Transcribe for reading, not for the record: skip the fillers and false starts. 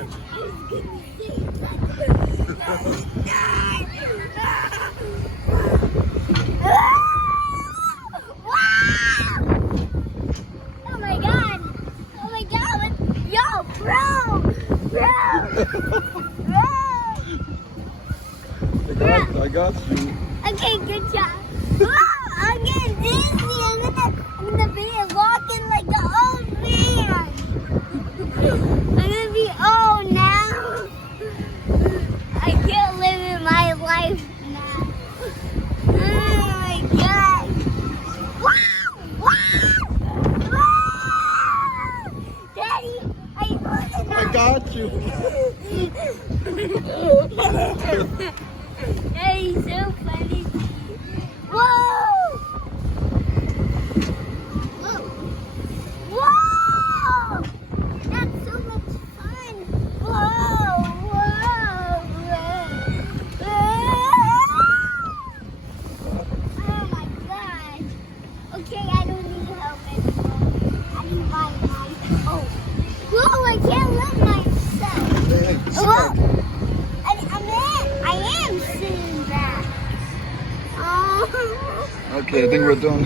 Oh my god! Oh my god! Yo, bro! I got you. Okay, good job. Oh, I'm getting dizzy. I'm gonna be walking like the old man. I'm gonna be old now. I can't live in my life now. Oh my god. Wow! Wow! Wow! Daddy, I got you. Daddy, so funny. Whoa! Whoa! That's so much fun. Whoa! Whoa! Oh my god. Okay, I don't need help anymore. I need my knife. Oh. Whoa, I can't let myself. Whoa! I am sitting back. Oh. Okay, I think we're done.